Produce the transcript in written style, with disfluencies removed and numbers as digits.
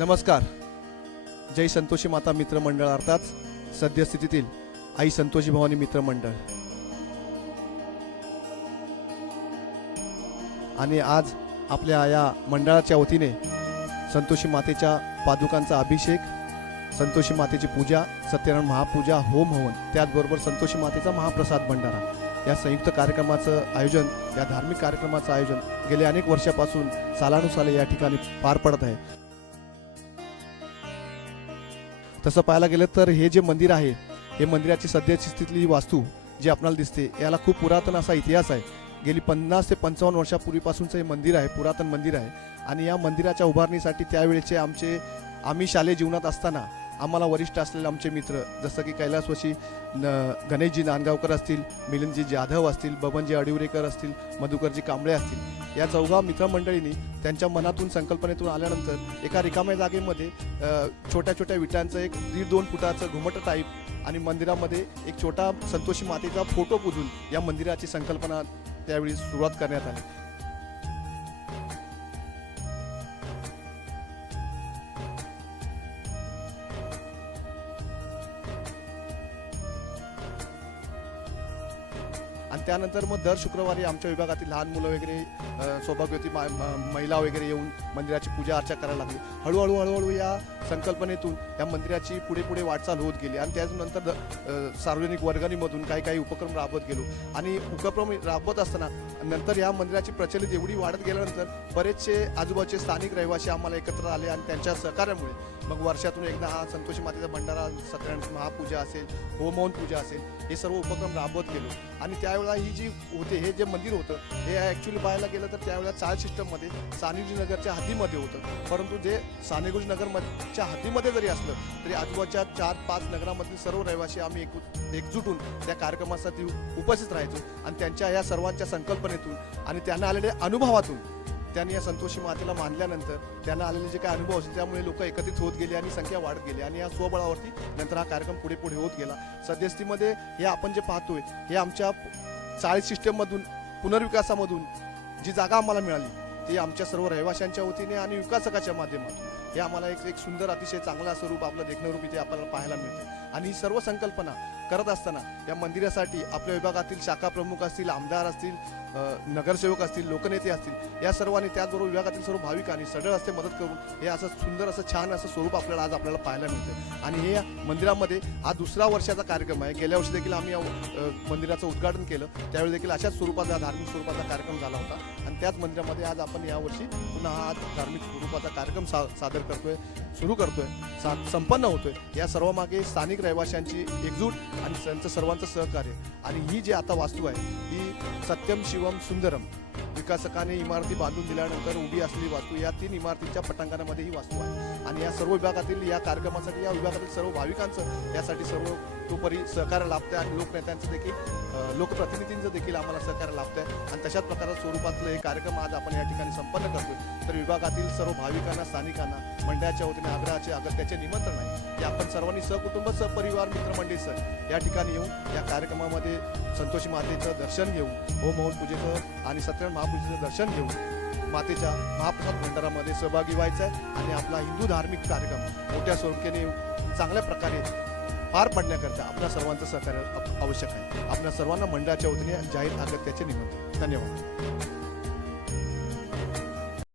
नमस्कार. जय संतोषी माता मित्र मंडळ अर्थात सद्यस्थितीतील आई संतोषी भवानी मित्र मंडळ आणि आज आपल्या या मंडळाच्या वतीने संतोषी मातेच्या पादुकांचा अभिषेक, संतोषी मातेची पूजा, सत्यनारायण महापूजा, होम हवन, त्याचबरोबर संतोषी मातेचा महाप्रसाद भंडारा या संयुक्त कार्यक्रमाचं आयोजन, या धार्मिक कार्यक्रमाचं आयोजन गेल्या अनेक वर्षापासून सालानुसाले या ठिकाणी पार पडत आहे. तसं पाहायला गेलं तर हे जे मंदिर आहे, हे मंदिराची सध्याची स्थितीतली वास्तू जी आपल्याला दिसते याला खूप पुरातन असा इतिहास आहे. गेली 50 ते 55 वर्षापूर्वीपासूनचं हे मंदिर आहे, पुरातन मंदिर आहे. आणि या मंदिराच्या उभारणीसाठी त्यावेळेचे आम्ही शालेय जीवनात असताना आम्हाला वरिष्ठ असलेले आमचे मित्र जसं की कैलासवासी गणेशजी नांदगावकर असतील, मिलिंदजी जाधव असतील, बबनजी अडिवरेकर असतील, मधुकरजी कांबळे असतील, या चौघा मित्रमंडळींनी त्यांच्या मनातून संकल्पनेतून आल्यानंतर एका रिकाम्या जागेमध्ये छोट्या छोट्या विटांचं एक 1.5-2 फुटाचं घुमट टाईप आणि मंदिरामध्ये एक छोटा संतोषी मातेचा फोटो पुजून या मंदिराची संकल्पना त्यावेळी सुरुवात करण्यात आली. आणि त्यानंतर मग दर शुक्रवारी आमच्या विभागातील लहान मुलं वगैरे सौभाग्यवती महिला वगैरे येऊन मंदिराची पूजा अर्चा करायला लागली. हळूहळू या संकल्पनेतून या मंदिराची पुढे वाटचाल होत गेली आणि त्यानंतर सार्वजनिक वर्गणीमधून काही उपक्रम राबवत गेलो आणि उपक्रम राबवत असताना नंतर या मंदिराची प्रचलित एवढी वाढत गेल्यानंतर बरेचसे आजूबाजूचे स्थानिक रहिवासी आम्हाला एकत्र आले आणि त्यांच्या सहकार्यामुळे मग वर्षातून एकदा हा संतोषी मातेचा भंडारा, सत्यनारायण महापूजा असेल, होम हवन पूजा असेल, हे सर्व उपक्रम राबवत गेलो. आणि त्यावेळेला ही जी होते, हे जे मंदिर होतं हे ॲक्च्युली पाहायला गेलं तर त्यावेळेला चाळ सिस्टममध्ये सानेगुरुजीनगरच्या हद्दीमध्ये होतं. परंतु जे सानेगुरुजीनगरच्या हद्दीमध्ये जरी असलं तरी आजूबाजूच्या 4-5 नगरामधील सर्व रहिवासी आम्ही एकजूट होऊन त्या कार्यक्रमासाठी उपस्थित राहायचो आणि त्यांच्या या सर्वांच्या संकल्पनेतून आणि त्यांना आलेल्या अनुभवातून त्यांनी या संतोषी मातेला मानल्यानंतर त्यांना आलेले जे काही अनुभव असतील त्यामुळे लोक एकत्रित होत गेले आणि संख्या वाढत गेली आणि या स्वबळावरती नंतर हा कार्यक्रम पुढे होत गेला. सद्यस्थितीमध्ये हे आपण जे पाहतोय हे आमच्या चाळीस सिस्टममधून पुनर्विकासामधून जी जागा आम्हाला मिळाली ती आमच्या सर्व रहिवाशांच्या वतीने आणि विकासकाच्या माध्यमातून हे आम्हाला एक सुंदर अतिशय चांगला स्वरूप, आपलं देखणं रूप इथे आपल्याला पाहायला मिळते. आणि ही सर्व संकल्पना करत असताना या मंदिरासाठी आपल्या विभागातील शाखा प्रमुख असतील, आमदार असतील, नगरसेवक असतील, लोकनेते असतील, या सर्वांनी त्याचबरोबर विभागातील सर्व भाविकांनी सढळ हस्ते मदत करून हे असं सुंदर असं छान असं स्वरूप आपल्याला आज पाहायला मिळतं. आणि हे मंदिरामध्ये हा 2रा वर्षाचा कार्यक्रम आहे. गेल्या वर्षी देखील आम्ही या मंदिराचं उद्घाटन केलं, त्यावेळी देखील अशाच स्वरूपाचा धार्मिक स्वरूपाचा कार्यक्रम झाला होता आणि त्याच मंदिरामध्ये आज आपण यावर्षी पुन्हा हा धार्मिक स्वरूपाचा कार्यक्रम सादर करतोय, सुरू करतोय, संपन्न होतोय. या सर्वांमागे स्थानिक रहिवाशांची एकजूट आणि त्यांचं सर्वांचं सहकार्य. आणि ही जी आता वास्तू आहे ही सत्यम शिवम सुंदरम विकासकाने इमारती बांधून दिल्यानंतर उभी असलेली वास्तू, या 3 इमारतींच्या पटांगणामध्ये ही वास्तू आहे. आणि या सर्व विभागातील या कार्यक्रमासाठी या विभागातील सर्व भाविकांचं यासाठी सर्वतोपरी सहकार्य लाभतं आणि लोकनेत्यांचं देखील, लोकप्रतिनिधींचं देखील आम्हाला सहकार्य लाभतं आहे. आणि तशाच प्रकारचं स्वरूपातलं हे कार्यक्रम आज आपण या ठिकाणी संपन्न करतोय. तर विभागातील सर्व भाविकांना, स्थानिकांना मंडळाच्या वतीने अगत्याचे निमंत्रण आहे की आपण सर्वांनी सहकुटुंब, सहपरिवार, मित्रमंडळी या ठिकाणी येऊन या कार्यक्रमामध्ये संतोषी मातेचं दर्शन घेऊन, होम हवन पूजेचं आणि सत्यनारायण महापूजेचं दर्शन घेऊन मातेच्या महाप्रसाद भंडारामध्ये सहभागी व्हायचं आहे आणि आपला हिंदू धार्मिक कार्यक्रम मोठ्या संख्येने चांगल्या प्रकारे पार पडण्याकरता आपल्या सर्वांचं सहकार्य आवश्यक आहे. आपल्या सर्वांना मंडळाच्या वतीने जाहीर अगत्याचे निमंत्रण. धन्यवाद.